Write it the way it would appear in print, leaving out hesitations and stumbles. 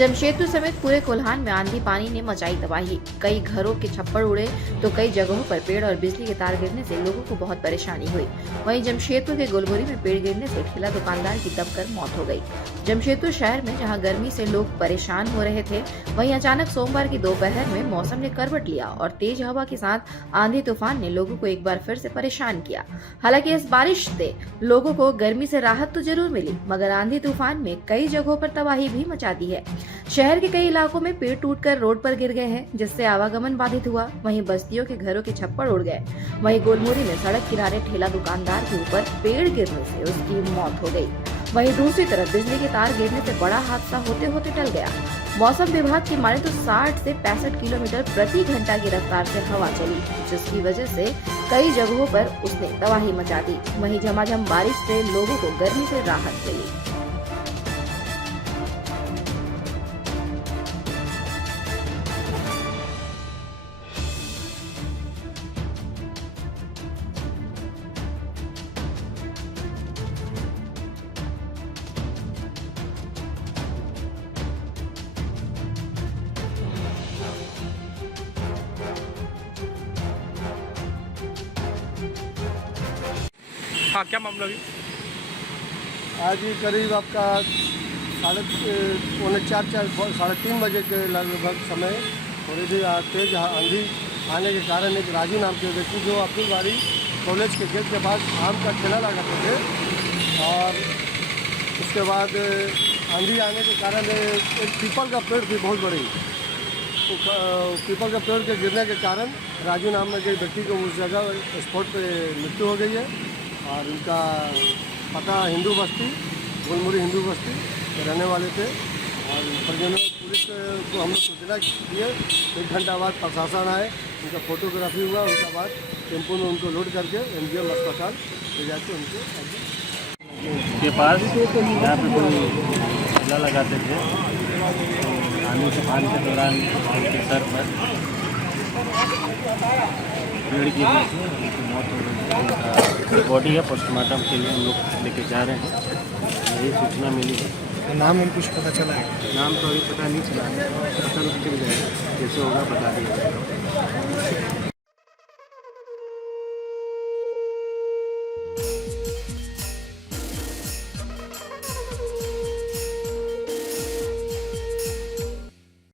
जमशेदपुर समेत पूरे कोल्हान में आंधी पानी ने मचाई तबाही। कई घरों के छप्पर उड़े तो कई जगहों पर पेड़ और बिजली के तार गिरने से लोगों को बहुत परेशानी हुई। वहीं जमशेदपुर के गुलमुरी में पेड़ गिरने से ठेला दुकानदार की दबकर मौत हो गई। जमशेदपुर शहर में जहां गर्मी से लोग परेशान हो रहे थे, वहीं अचानक सोमवार की दोपहर में मौसम ने करवट लिया और तेज हवा के साथ आंधी तूफान ने लोगों को एक बार फिर से परेशान किया। हालांकि इस बारिश से लोगों को गर्मी से राहत तो जरूर मिली, मगर आंधी तूफान में कई जगहों पर तबाही भी मचा दी है। शहर के कई इलाकों में पेड़ टूटकर रोड पर गिर गए हैं, जिससे आवागमन बाधित हुआ। वहीं बस्तियों के घरों के छप्पर उड़ गए। वहीं गोलमुरी में सड़क किनारे ठेला दुकानदार के ऊपर पेड़ गिरने से उसकी मौत हो गई। वहीं दूसरी तरफ बिजली के तार गिरने से बड़ा हादसा होते होते टल गया। मौसम विभाग की माने तो 60 से 65 किलोमीटर प्रति घंटा की रफ्तार से हवा चली, जिसकी वजह से कई जगहों पर उसने तबाही मचा दी। वहीं झमाझम बारिश से लोगों को गर्मी से राहत मिली। हाँ, क्या मामला भी? आज ही करीब आपका 3:30 बजे के लगभग समय थोड़ी सी तेज आंधी आने के कारण एक राजू नाम के व्यक्ति जो अब्दुलबारी कॉलेज के गेट के पास आम का ठेला लगाते थे, और उसके बाद आंधी आने के कारण एक पीपल का पेड़ थी बहुत बड़ी, तो पीपल का पेड़ के गिरने के कारण राजू नाम में के व्यक्ति को उस जगह स्पॉट पे मृत्यु हो गई है। और उनका पता हिंदू बस्ती, गुलमुरी हिंदू बस्ती के रहने वाले थे। और परिजनों पुलिस को हम लोग सूचना दिए। 1 घंटा बाद प्रशासन आए, उनका फोटोग्राफी हुआ। उसके बाद टेम्पो में उनको लोड करके एमजीएम अस्पताल ले जाके उनको के पास यहाँ पे कोई ठेला लगाते थे, तो आंधी तूफान के दौरान उनके सर पर पेड़ गिरने से उनकी मौत हो गई। बॉडी है पोस्टमार्टम के लिए हम लोग लेके जा रहे हैं, यही सूचना मिली है। नाम कुछ पता चला है? नाम तो अभी पता नहीं चला है, पता नहीं चल जाएगा, जैसे होगा बता दिया जाएगा।